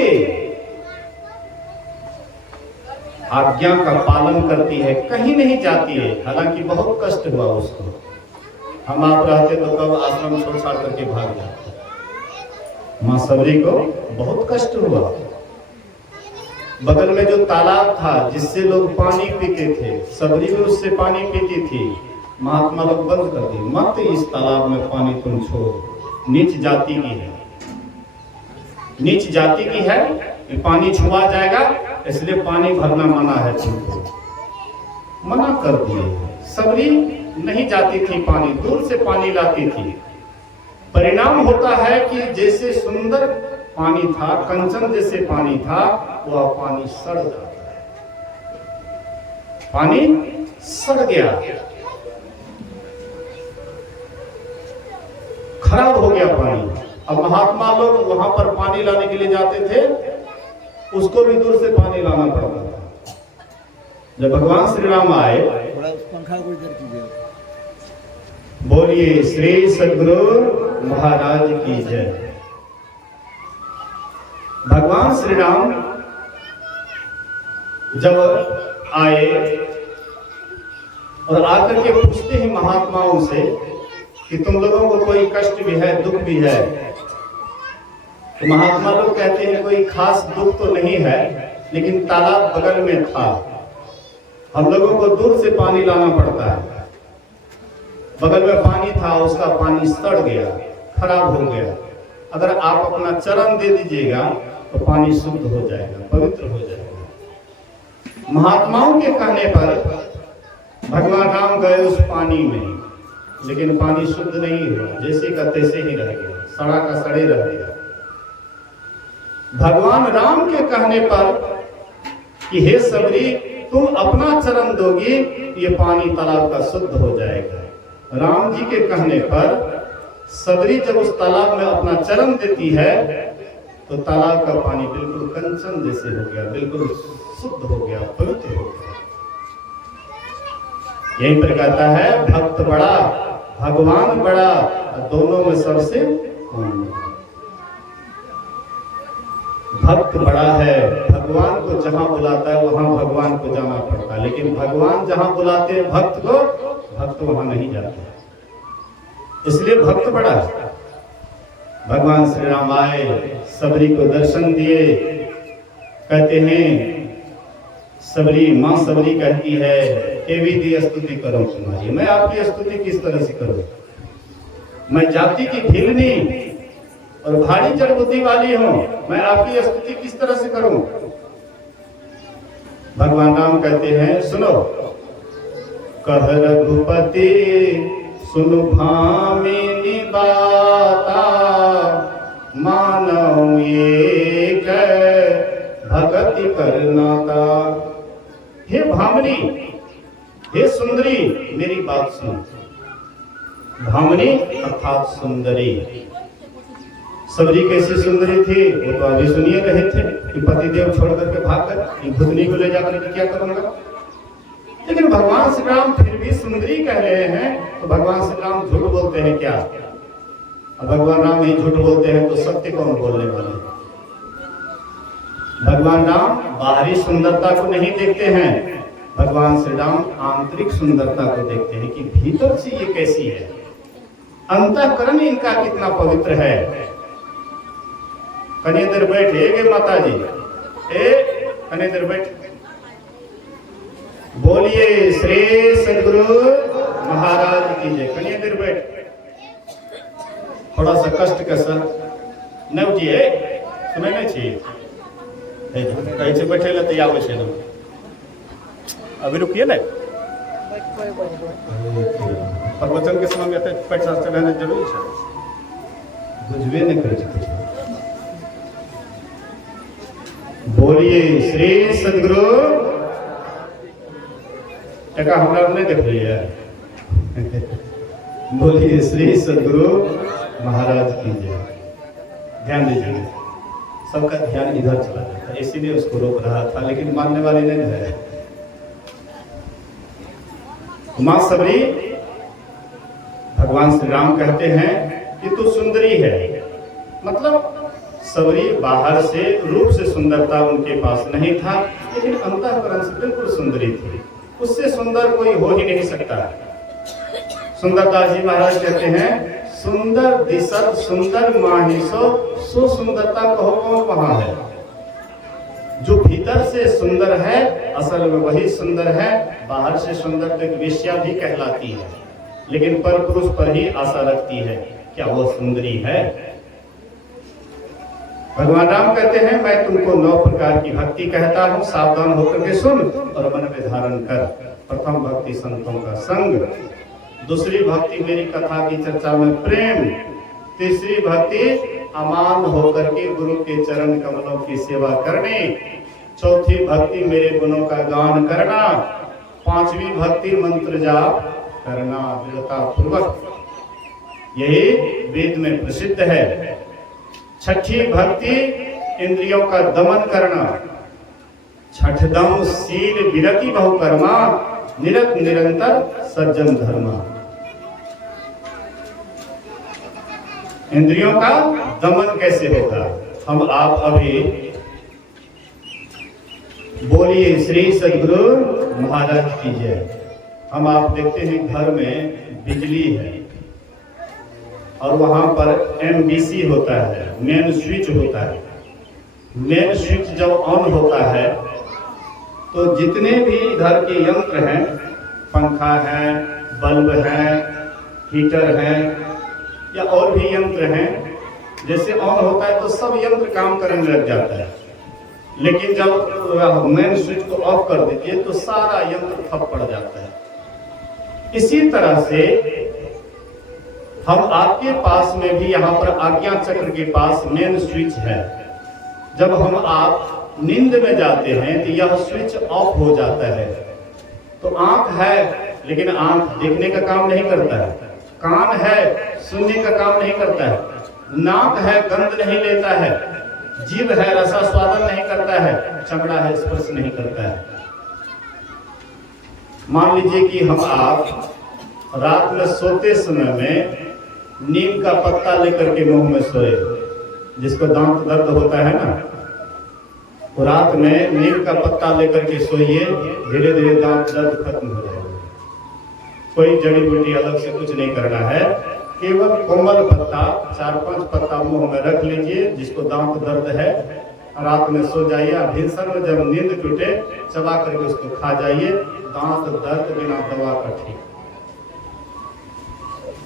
आज्ञा का पालन करती है, कहीं नहीं जाती है। हालांकि बहुत कष्ट हुआ उसको, हम आप रहते तो कब आश्रम छोड़ छाड़ करके भाग जाते। मां सबरी को बहुत कष्ट हुआ। बगल में जो तालाब था जिससे लोग पानी पीते थे, सबरी भी उससे पानी पीती थी। महात्मा लोग बंद कर दी, मत इस तालाब में पानी तुम छोड़, नीच जाति की है, नीच जाति की है, पानी छुआ जाएगा, इसलिए पानी भरना मना है तुमको। मना कर दिए। सबरी नहीं जाती थी, पानी दूर से पानी लाती थी। परिणाम होता है कि जैसे सुंदर पानी था, कंचन जैसे पानी था, वह पानी सड़ जाता है। पानी सड़ गया, खराब हो गया पानी। अब महात्मा लोग वहां पर पानी लाने के लिए जाते थे, उसको भी दूर से पानी लाना पड़ता था। जब भगवान श्री राम आए, पंखा को इधर कीजिए। बोलिए श्री सद्गुरु महाराज की जय। भगवान श्री राम जब आए और आकर के पूछते हैं महात्माओं से कि तुम लोगों को कोई कष्ट भी है, दुख भी है। तो महात्मा लोग कहते हैं कोई खास दुख तो नहीं है, लेकिन तालाब बगल में था, हम लोगों को दूर से पानी लाना पड़ता है। बगल में पानी था, उसका पानी सड़ गया, खराब हो गया। अगर आप अपना चरण दे दीजिएगा तो पानी शुद्ध हो जाएगा, पवित्र हो जाएगा। महात्माओं के कहने पर भगवान राम गए उस पानी में, लेकिन पानी शुद्ध नहीं हुआ, जैसे का तैसे ही रह गया, सड़ा का सड़े रह गया। भगवान राम के कहने पर कि हे सबरी तुम अपना चरण दोगी, ये पानी तालाब का शुद्ध हो जाएगा। राम जी के कहने पर सबरी जब उस तालाब में अपना चरण देती है तो तालाब का पानी बिल्कुल कंचन जैसे हो गया, बिल्कुल शुद्ध हो गया, पवित्र हो गया। यही पर कहता है भक्त बड़ा भगवान बड़ा, दोनों में सबसे कौन? भक्त बड़ा है। भगवान को जहां बुलाता है वहां भगवान को जाना पड़ता है, लेकिन भगवान जहां बुलाते हैं भक्त को, भक्त वहां नहीं जाते, इसलिए भक्त बड़ा है। भगवान श्री राम आए, सबरी को दर्शन दिए। कहते हैं सबरी, मां सबरी कहती है हे विधि स्तुति करो तुम्हारी। मैं आपकी स्तुति किस तरह से करूं? मैं जाति की भिलनी और भारी जड़ बुद्धि वाली हूं, मैं आपकी स्तुति किस तरह से करूं? भगवान राम कहते हैं सुनो, कह रघुपति सुनु भामिनी बाता, मानव एक भगति करनाता। हे भामिनी, हे सुंदरी, मेरी बात सुनो। भामिनी अर्थात सुंदरी। सबरी कैसी सुंदरी थी वो तो अभी सुनिए रहे थे कि पतिदेव छोड़ करके भाग गए, भुतनी को ले जाकर के क्या करूंगा। लेकिन भगवान श्री राम फिर भी सुंदरी कह रहे हैं, तो भगवान श्री राम झूठ बोलते हैं क्या? अब भगवान राम ही झूठ बोलते हैं तो सत्य कौन बोलने वाले? भगवान राम बाहरी सुंदरता को नहीं देखते हैं, भगवान श्री राम आंतरिक सुंदरता को देखते हैं कि भीतर से ये कैसी है, अंतःकरण इनका कितना पवित्र है। कन्या देर बैठे माता जी, कन्या देर बैठ। बोलिए श्री सद्गुरु महाराज की जय। कन्या देर बैठ। थोड़ा सा कष्ट के साथ नहीं उठिए, सुनै नहीं छी कहै छै बैठे ले तैयार होइ छै ना, अभी रुकिए ना। प्रवचन के समय में एते पैर साथ चढ़ाना जरूरी छै, बुझबे नहीं करे छै। बोलिए श्री सदगुरु टका हमरा नहीं देखलिए। बोलिए श्री सदगुरु महाराज की जय। ध्यान दीजिए, सबका ध्यान इधर चला जाता है, इसीलिए उसको रोक रहा था, लेकिन मानने वाले नहीं है। मां सबरी भगवान श्री राम कहते हैं कि तू सुंदरी है, मतलब सबरी बाहर से रूप से सुंदरता उनके पास नहीं था, लेकिन अंतःकरण से बिल्कुल सुंदरी थी, उससे सुंदर कोई हो ही नहीं सकता। सुंदरदास जी महाराज कहते हैं सुंदर दिशत सुंदर माहिसो, सो सुंदरता कहो कौन वहां है। जो भीतर से सुंदर है असल में वही सुंदर है, बाहर से सुंदर तो एक वेश्या भी कहलाती है, लेकिन पर पुरुष पर ही आशा रखती है, क्या वो सुंदरी है। भगवान राम कहते हैं मैं तुमको 9 प्रकार की भक्ति कहता हूँ, सावधान होकर के सुन और मन में धारण कर। प्रथम भक्ति संतों का संग, दूसरी भक्ति मेरी कथा की चर्चा में प्रेम, तीसरी भक्ति अमान होकर के गुरु के चरण कमलों की सेवा करने, चौथी भक्ति मेरे गुणों का गान करना, पांचवी भक्ति मंत्र जाप करना दृढ़ता पूर्वक, यही वेद में प्रसिद्ध है। छठी भक्ति इंद्रियों का दमन करना, छठदम शील विरति बहुकर्मा, निरत निरंतर सज्जन धर्मा। इंद्रियों का दमन कैसे होगा, हम आप अभी बोलिए श्री सदगुरु महाराज की जय। हम आप देखते हैं घर में बिजली है और वहां पर MBC होता है, मेन स्विच होता है। मेन स्विच जब ऑन होता है तो जितने भी इधर के यंत्र हैं, पंखा है, बल्ब है, हीटर है या और भी यंत्र हैं, जैसे ऑन होता है तो सब यंत्र काम करने लग जाता है, लेकिन जब मेन स्विच को ऑफ कर दीजिए तो सारा यंत्र ठप पड़ जाता है। इसी तरह से हम आपके पास में भी यहाँ पर आज्ञा चक्र के पास मेन स्विच है। जब हम आप नींद में जाते हैं तो यह स्विच ऑफ हो जाता है। तो आंख है लेकिन आंख देखने का काम नहीं करता है, कान है सुनने का काम नहीं करता है, नाक है गंध नहीं लेता है, जीभ है रसास्वादन नहीं करता है, चमड़ा है स्पर्श नहीं करता है। मान लीजिए कि हम आप रात में सोते समय में नीम का पत्ता लेकर के मुंह में सोए, जिसको दांत दर्द होता है ना, तो रात में नीम का पत्ता लेकर के सोइए, धीरे धीरे दांत दर्द खत्म हो जाएगा। कोई जड़ी बूटी अलग से कुछ नहीं करना है, केवल कोमल पत्ता 4-5 पत्ता मुंह में रख लीजिए, जिसको दांत दर्द है, रात में सो जाइए। भिनसर में जब नींद टूटे चबा करके उसको खा जाइए, दांत दर्द बिना दवा का ठीक।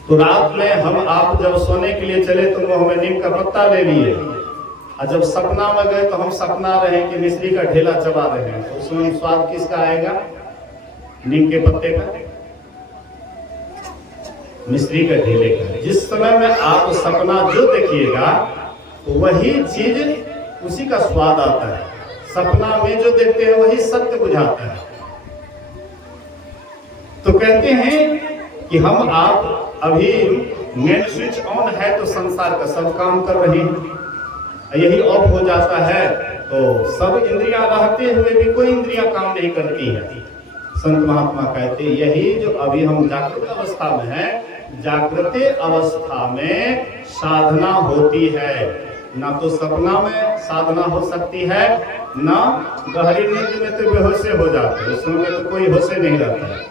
तो रात में हम आप जब सोने के लिए चले तो मुंह में नीम का पत्ता ले लिए, और जब सपना में गए तो हम सपना रहे कि मिश्री का ढेला चबा रहे हैं, तो उसमें स्वाद किसका आएगा? नीम के पत्ते का, मिश्री का ढेले का। जिस समय में आप सपना जो देखिएगा तो वही चीज उसी का स्वाद आता है। सपना में जो देखते हैं वही सत्य बुझाता है। तो कहते हैं कि हम आप अभी मेन स्विच ऑन है तो संसार का सब काम कर रहे हैं, यही ऑफ हो जाता है तो सब इंद्रियां रहते हुए भी कोई इंद्रियां काम नहीं करती है। संत महात्मा कहते यही जो अभी हम जागृत अवस्था में है, जागृत अवस्था में साधना होती है। ना तो सपना में साधना हो सकती है, ना गहरी नींद में तो बेहोश हो जाते हैं, उसमें तो कोई होश नहीं रहता है।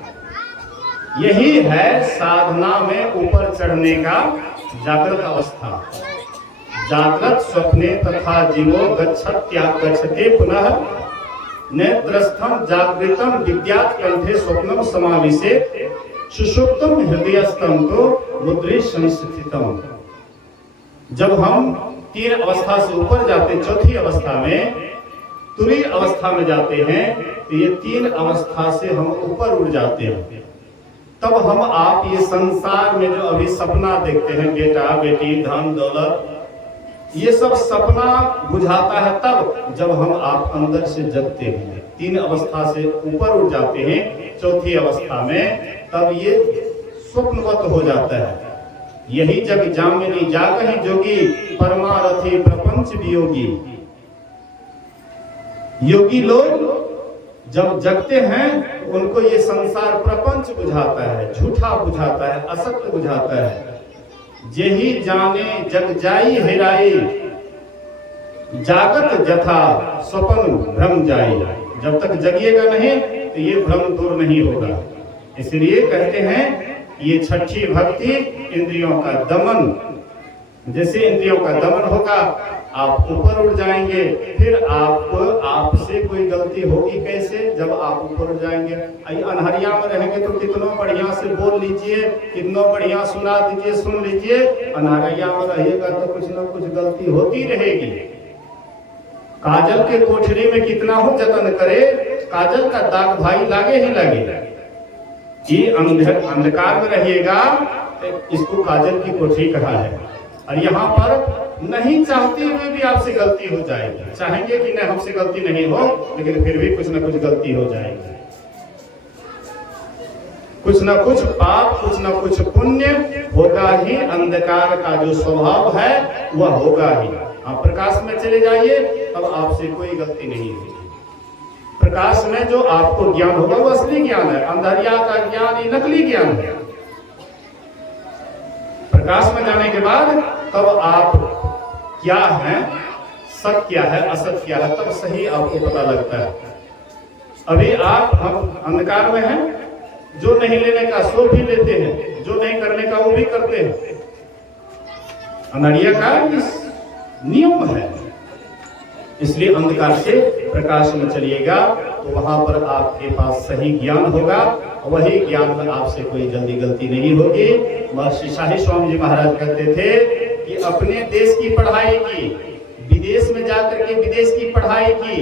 यही है साधना में ऊपर चढ़ने का जागृत अवस्था। जागृत स्वप्ने तथा जीवो गच्छते पुनः नेत्रस्थम जागृतम विद्यात् कंठे स्वप्नम समाविशे सुषुप्तम हृदयस्थम तो मुद्रे संस्थितम। जब हम 3 अवस्था से ऊपर जाते हैं, चौथी अवस्था में तुरीय अवस्था में जाते हैं, तो ये 3 अवस्था से हम ऊपर उड़ जाते हैं। तब हम आप ये संसार में जो अभी सपना देखते हैं, बेटा बेटी धन दौलत, ये सब सपना बुझाता है तब जब हम आप अंदर से जगते हैं। 3 अवस्था से ऊपर उठ जाते हैं, चौथी अवस्था में, तब ये स्वप्नवत हो जाता है। यही जग जामिनी जागहि जोगी, परमारथी प्रपंच वियोगी। योगी लोग जब जगते हैं उनको ये संसार प्रपंच बुझाता है, झूठा बुझाता है, असत्य बुझाता है। जेहि जाने जग जाई हेराई, जागत जथा स्वप्न भ्रम जाई। जब तक जगिएगा नहीं तो ये भ्रम दूर नहीं होगा। इसलिए कहते हैं ये छठी भक्ति इंद्रियों का दमन। जैसे इंद्रियों का दमन होगा आप ऊपर उठ जाएंगे। फिर आपसे कोई गलती होगी कैसे? जब आप ऊपर उठ जाएंगे। अनहरिया में रहेंगे तो कितनों बढ़िया से बोल लीजिए, कितनों बढ़िया सुना दीजिए, सुन लीजिए। अनहरिया में रहिएगा तो कुछ ना कुछ गलती होती रहेगी। काजल के कोठरी में कितना हो जतन करे, काजल का दाग भाई लागे ही लगे। ये अंधकार में रहिएगा तो इसको काजल की कोठरी कहा है। और यहाँ पर नहीं चाहते हुए भी आपसे गलती हो जाएगी। चाहेंगे कि नहीं हमसे गलती नहीं हो, लेकिन फिर भी कुछ ना कुछ गलती हो जाएगी। कुछ ना कुछ पाप, कुछ ना कुछ पुण्य होगा ही। अंधकार का जो स्वभाव है वह होगा ही। आप प्रकाश में चले जाइए तब आपसे कोई गलती नहीं होगी। प्रकाश में जो आपको ज्ञान होगा वो असली ज्ञान है। अंधरिया का ज्ञान ही नकली ज्ञान है। प्रकाश में जाने के बाद तब आप क्या है, सत्य क्या है, असत्य क्या है, तब सही आपको पता लगता है। अभी हम अंधकार में हैं, जो नहीं लेने का सो भी लेते हैं, जो नहीं करने का वो भी करते हैं। अंधरिया का नियम है। इसलिए अंधकार से प्रकाश में चलिएगा तो वहां पर आपके पास सही ज्ञान होगा। वही ज्ञान में आपसे कोई जल्दी गलती नहीं होगी। महर्षि शाही स्वामी जी महाराज कहते थे कि अपने देश की पढ़ाई की, विदेश में जाकर के विदेश की पढ़ाई की,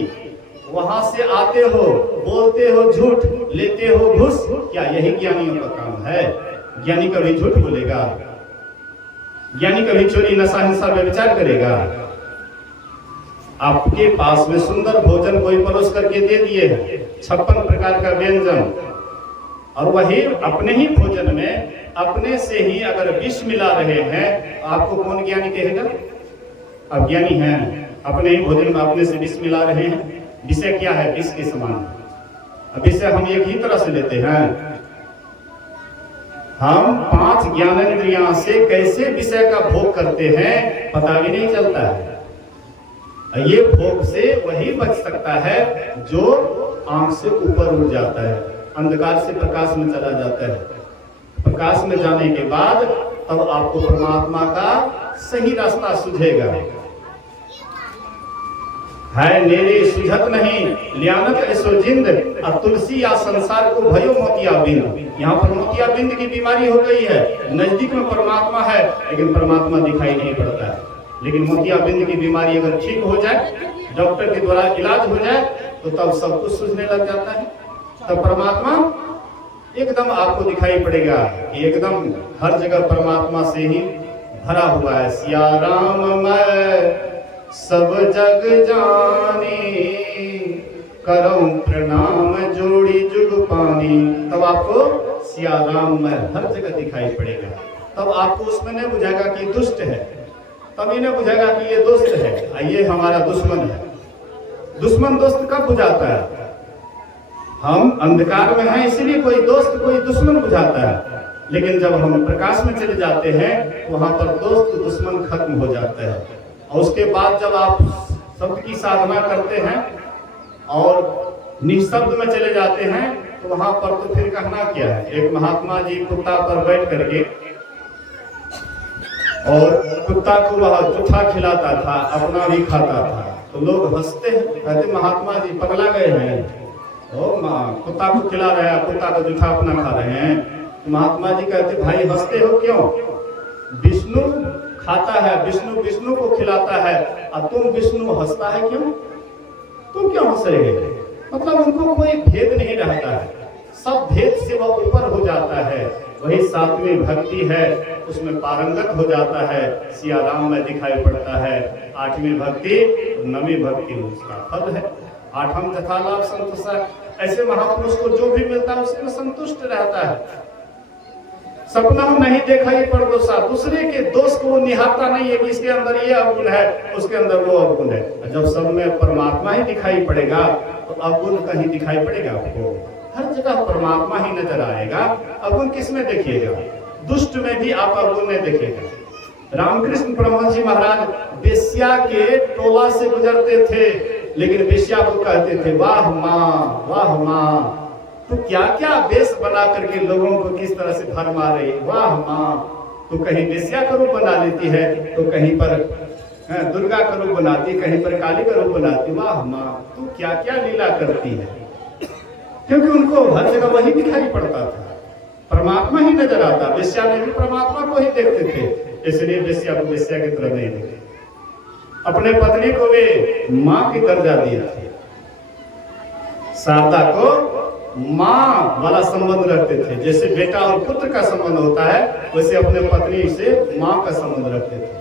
वहां से आते हो, बोलते हो झूठ, लेते हो घूस, क्या यही ज्ञानियों का काम है? ज्ञानी कभी झूठ बोलेगा? ज्ञानी कभी चोरी नशा हिंसा व्यभिचार करेगा? आपके पास में सुंदर भोजन कोई परोस करके दे दिए, 56 प्रकार का व्यंजन, और वही अपने ही भोजन में अपने से ही अगर विष मिला रहे हैं, आपको कौन ज्ञानी कहेगा? आप ज्ञानी हैं। अपने ही भोजन में अपने से विष मिला रहे हैं। विषय क्या है? विष के समान। विषय हम एक ही तरह से लेते हैं। हम 5 ज्ञानेंद्रियां से कैसे विषय का भोग करते हैं पता भी नहीं चलता है। ये भोग से वही बच सकता है जो आंख से ऊपर उड़ जाता है, अंधकार से प्रकाश में चला जाता है। प्रकाश में जाने के बाद तब आपको परमात्मा का सही रास्ता सूझेगा। है नेरे सुझत नहीं लियानत ऐसो जिंद, और तुलसी या संसार को भयो मोतियाबिंद। यहाँ पर मोतियाबिंद की बीमारी हो गई है। नजदीक में परमात्मा है लेकिन परमात्मा दिखाई नहीं पड़ता है। लेकिन मोतियाबिंद की बीमारी अगर ठीक हो जाए, डॉक्टर के द्वारा इलाज हो जाए, तो तब सब कुछ सूझने लग जाता है। तब परमात्मा एकदम आपको दिखाई पड़ेगा। एकदम हर जगह परमात्मा से ही भरा हुआ है। सिया राम मैं सब जग जानी, करऊं प्रणाम जोड़ी जुग पानी। तब आपको सिया राम मैं हर जगह दिखाई पड़ेगा। तब आपको उसमें नहीं बुझाएगा कि दुष्ट है, तब इन्हें बुझाएगा कि ये दोस्त है, ये हमारा दुश्मन है। दुश्मन दोस्त कब बुझाता है? हम अंधकार में हैं इसलिए कोई दोस्त कोई दुश्मन बुझाता है। लेकिन जब हम प्रकाश में चले जाते हैं वहां पर दोस्त दुश्मन खत्म हो जाता है। और उसके बाद जब आप शब्द की साधना करते हैं और निशब्द में चले जाते हैं तो वहां पर तो फिर कहना क्या है। एक महात्मा जी कुत्ता पर बैठ करके और कुत्ता को वह जूठा खिलाता था, अपना भी खाता था। तो लोग हंसते हैं, कहते महात्मा जी पगला गए हैं, कुत्ता को खिला रहे हैं, कुत्ता को जूठा अपना खा रहे हैं। तो महात्मा जी कहते भाई हंसते हो क्यों? विष्णु खाता है, विष्णु विष्णु को खिलाता है, और तुम विष्णु हंसता है क्यों? तुम क्यों हंस रहे हो? मतलब उनको कोई भेद नहीं रहता है, सब भेद से वह ऊपर हो जाता है। वही सातवीं भक्ति है, उसमें पारंगत हो जाता है, सिया राम में दिखाई पड़ता है। आठवीं भक्ति, नवीं भक्ति उसका फल है। आठम तथा लाभ संतोष, ऐसे महापुरुष को जो भी मिलता है उसमें संतुष्ट रहता है। सपना नहीं देखा ही पर दोषा, दूसरे के दोष को निहारता नहीं है कि इसके अंदर ये अवगुण है, उसके अंदर वो अवगुण है। जब सब में परमात्मा ही दिखाई पड़ेगा तो अवगुण कहीं दिखाई पड़ेगा आपको? हर जगह परमात्मा ही नजर आएगा। अवगुण किस में देखिएगा? दुष्ट में भी आप अवगुण नहीं देखिएगा। रामकृष्ण परमहंस जी महाराज बेश्या के टोला से गुजरते थे, लेकिन बेश्या को कहते थे, वाह माँ, वाह माँ, तो क्या क्या वेश बना करके लोगों को किस तरह से भरमा रही, वाह माँ। तो कहीं बेश्या का रूप बना लेती है, तो कहीं पर दुर्गा का रूप बनाती, कहीं पर काली का रूप बनाती, वाह माँ, तू क्या क्या लीला करती है। क्योंकि उनको हर जगह वही दिखाई पड़ता था, परमात्मा ही नजर आता। बेश्या में भी परमात्मा को ही देखते थे, इसलिए बेश्या को बेश्या की तरह नहीं देखते। अपने पत्नी को वे माँ की दर्जा दिए थे, शारदा को माँ वाला संबंध रखते थे। जैसे बेटा और पुत्र का संबंध होता है, वैसे अपने पत्नी से माँ का संबंध रखते थे।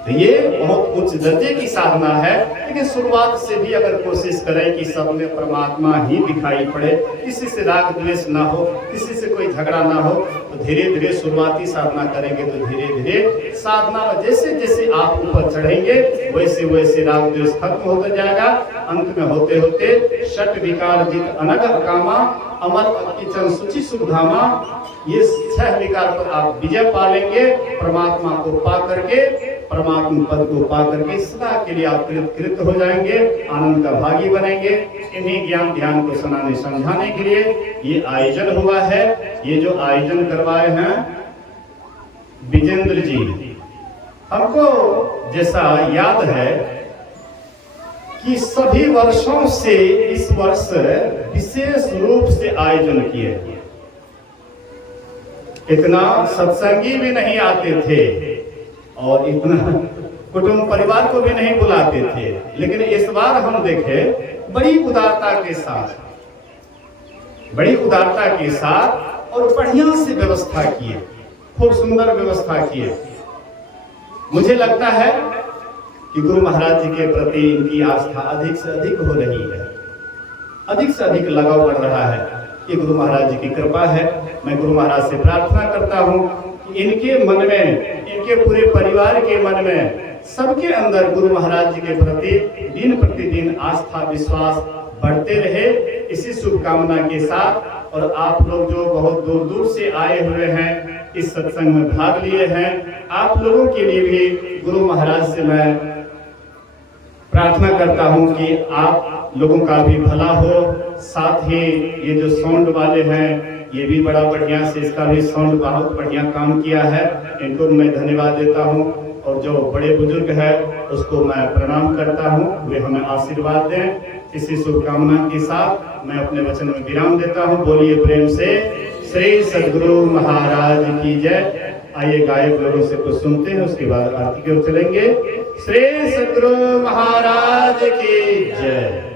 तो ये बहुत उच्च दर्जे की साधना है, लेकिन शुरुआत से भी अगर कोशिश करें कि सब में परमात्मा ही दिखाई पड़े, किसी से राग द्वेष ना हो, किसी से कोई झगड़ा ना हो, तो धीरे धीरे शुरुआती साधना करेंगे तो धीरे धीरे साधना में जैसे जैसे आप ऊपर चढ़ेंगे वैसे वैसे राग द्वेष खत्म होता जाएगा। अंत में होते होते षट विकार जित अनग कामा अमर किचन सुचि सुधामा, ये 6 विकार पर आप विजय पा लेंगे। परमात्मा को पा करके, परमात्मा पद को पा करके सदा के लिए आप कृत हो जाएंगे, आनंद का भागी बनेंगे। इन्हीं ज्ञान ध्यान को सुनाने समझाने के लिए ये आयोजन हुआ है। ये जो आयोजन करवाए हैं विजेंद्र जी, हमको जैसा याद है कि सभी वर्षों से इस वर्ष विशेष रूप से आयोजन किए। इतना सत्संगी भी नहीं आते थे और इतना कुटुंब परिवार को भी नहीं बुलाते थे, लेकिन इस बार हम देखे बड़ी उदारता के साथ, बड़ी उदारता के साथ और बढ़िया से व्यवस्था किए, खूब सुंदर व्यवस्था किए। मुझे लगता है कि गुरु महाराज जी के प्रति इनकी आस्था अधिक से अधिक हो रही है, अधिक से अधिक लगाव बढ़ रहा है। ये गुरु महाराज जी की कृपा है। मैं गुरु महाराज से प्रार्थना करता हूँ कि इनके मन में, इनके पूरे परिवार के मन में, सबके अंदर गुरु महाराज जी के प्रति दिन प्रतिदिन आस्था विश्वास बढ़ते रहे। इसी शुभकामना के साथ, और आप लोग जो बहुत दूर दूर से आए हुए हैं, इस सत्संग में भाग लिए हैं, आप लोगों के लिए भी गुरु महाराज से मैं प्रार्थना करता हूं कि आप लोगों का भी भला हो। साथ ही ये जो साउंड वाले हैं, ये भी बड़ा बढ़िया से, इसका भी साउंड बहुत बढ़िया काम किया है, इनको मैं धन्यवाद देता हूं। और जो बड़े बुजुर्ग हैं उसको मैं प्रणाम करता हूं, वे हमें आशीर्वाद दें। इसी शुभकामना के साथ मैं अपने वचन में विराम देता हूं। बोलिए प्रेम से श्री सद्गुरु महाराज की जय। आइए गायक लोगों से कुछ सुनते हैं, उसके बाद आरती की ओर चलेंगे। श्री सद्गुरु महाराज की जय।